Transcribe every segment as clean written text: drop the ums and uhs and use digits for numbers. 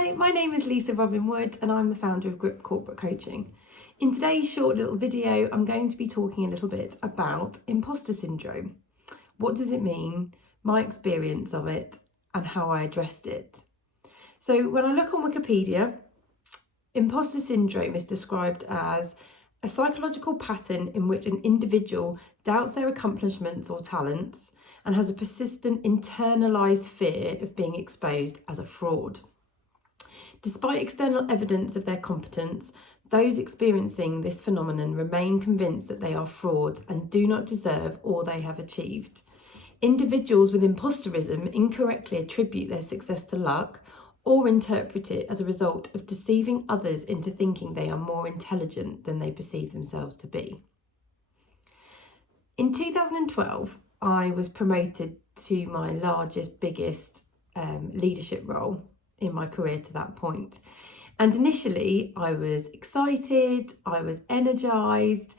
Hi, my name is Robyn Wood and I'm the founder of Grip Corporate Coaching. In today's short little video, I'm going to be talking a little bit about imposter syndrome. What does it mean, my experience of it, and how I addressed it. So when I look on Wikipedia, imposter syndrome is described as a psychological pattern in which an individual doubts their accomplishments or talents and has a persistent internalised fear of being exposed as a fraud. Despite external evidence of their competence, those experiencing this phenomenon remain convinced that they are frauds and do not deserve all they have achieved. Individuals with imposterism incorrectly attribute their success to luck or interpret it as a result of deceiving others into thinking they are more intelligent than they perceive themselves to be. In 2012, I was promoted to my biggest leadership role in my career to that point. And initially I was excited, I was energized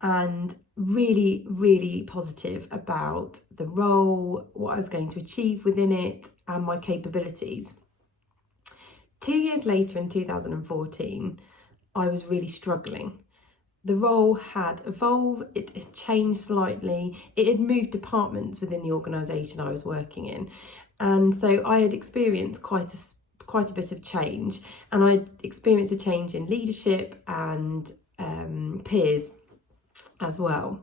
and really, really positive about the role, what I was going to achieve within it and my capabilities. 2 years later in 2014, I was really struggling. The role had evolved, it had changed slightly, it had moved departments within the organisation I was working in. And so I had experienced quite a bit of change, and I'd experienced a change in leadership and peers as well.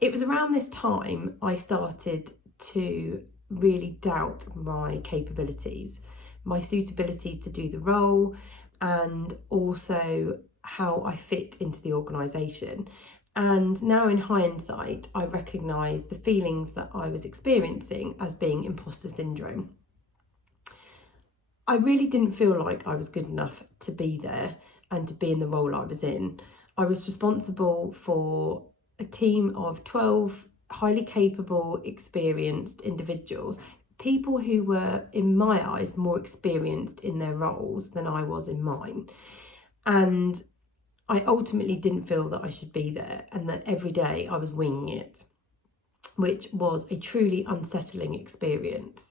It was around this time I started to really doubt my capabilities, my suitability to do the role, and also how I fit into the organisation. And now in hindsight, I recognise the feelings that I was experiencing as being imposter syndrome. I really didn't feel like I was good enough to be there and to be in the role I was in. I was responsible for a team of 12 highly capable, experienced individuals, people who were, in my eyes, more experienced in their roles than I was in mine. And I ultimately didn't feel that I should be there and that every day I was winging it, which was a truly unsettling experience.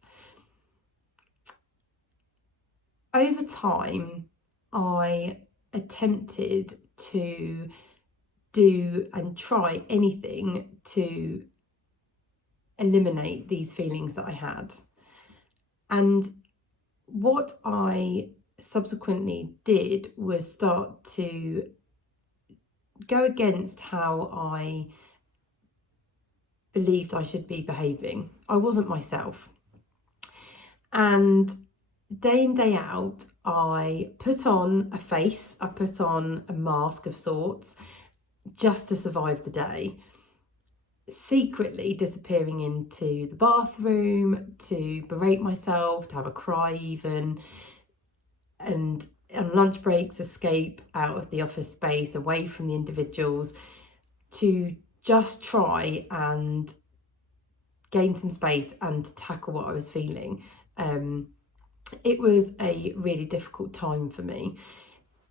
Over time, I attempted to do and try anything to eliminate these feelings that I had. And what I subsequently did was start to go against how I believed I should be behaving. I wasn't myself. And day in, day out, I put on a face, I put on a mask of sorts just to survive the day, secretly disappearing into the bathroom to berate myself, to have a cry even, and on lunch breaks escape out of the office space, away from the individuals, to just try and gain some space and tackle what I was feeling. It was a really difficult time for me.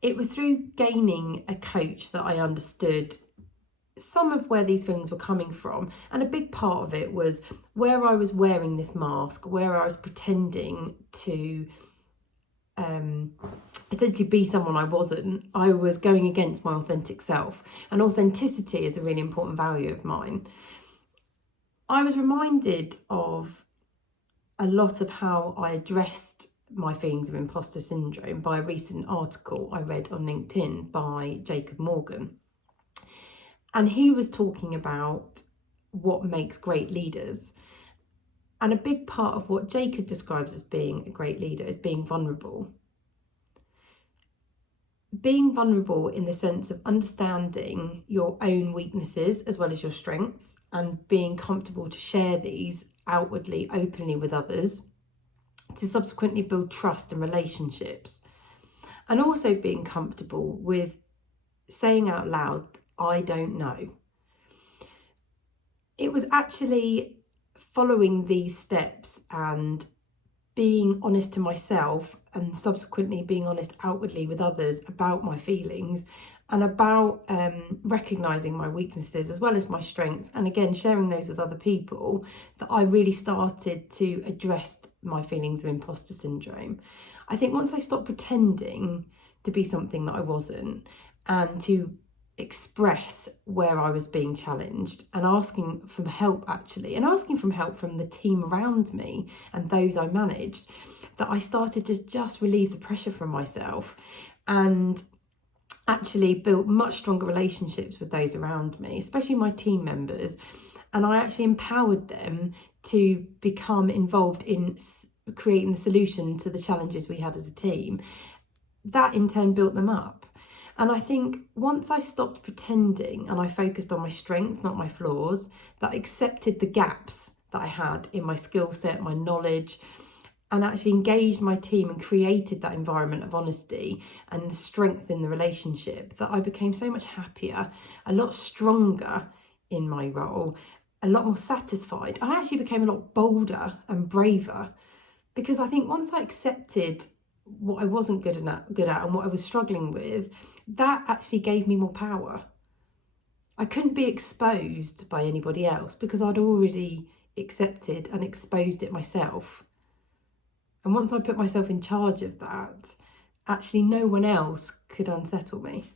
It was through gaining a coach that I understood some of where these feelings were coming from, and a big part of it was where I was wearing this mask, where I was pretending to essentially be someone I wasn't. I was going against my authentic self, and authenticity is a really important value of mine. I was reminded of a lot of how I addressed my feelings of imposter syndrome by a recent article I read on LinkedIn by Jacob Morgan. And he was talking about what makes great leaders. And a big part of what Jacob describes as being a great leader is being vulnerable. Being vulnerable in the sense of understanding your own weaknesses as well as your strengths, and being comfortable to share these outwardly, openly with others, to subsequently build trust and relationships. And also being comfortable with saying out loud, I don't know. It was actually following these steps and being honest to myself and subsequently being honest outwardly with others about my feelings and about recognising my weaknesses as well as my strengths, and again sharing those with other people, that I really started to address my feelings of imposter syndrome. I think once I stopped pretending to be something that I wasn't, and to express where I was being challenged, and asking for help from the team around me and those I managed, that I started to just relieve the pressure from myself, and actually built much stronger relationships with those around me, especially my team members. And I actually empowered them to become involved in creating the solution to the challenges we had as a team. That in turn built them up. And I think once I stopped pretending and I focused on my strengths, not my flaws, that I accepted the gaps that I had in my skill set, my knowledge, and actually engaged my team and created that environment of honesty and strength in the relationship, that I became so much happier, a lot stronger in my role, a lot more satisfied. I actually became a lot bolder and braver, because I think once I accepted what I wasn't good at and what I was struggling with, that actually gave me more power. I couldn't be exposed by anybody else because I'd already accepted and exposed it myself. And once I put myself in charge of that, actually no one else could unsettle me.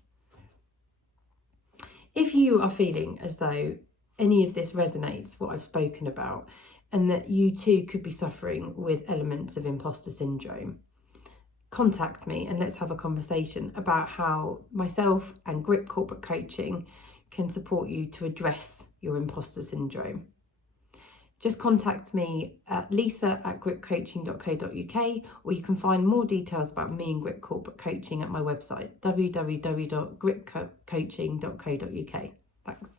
If you are feeling as though any of this resonates, what I've spoken about, and that you too could be suffering with elements of imposter syndrome, contact me and let's have a conversation about how myself and Grip Corporate Coaching can support you to address your imposter syndrome. Just contact me at lisa@gripcoaching.co.uk, or you can find more details about me and Grip Corporate Coaching at my website, www.gripcoaching.co.uk. Thanks.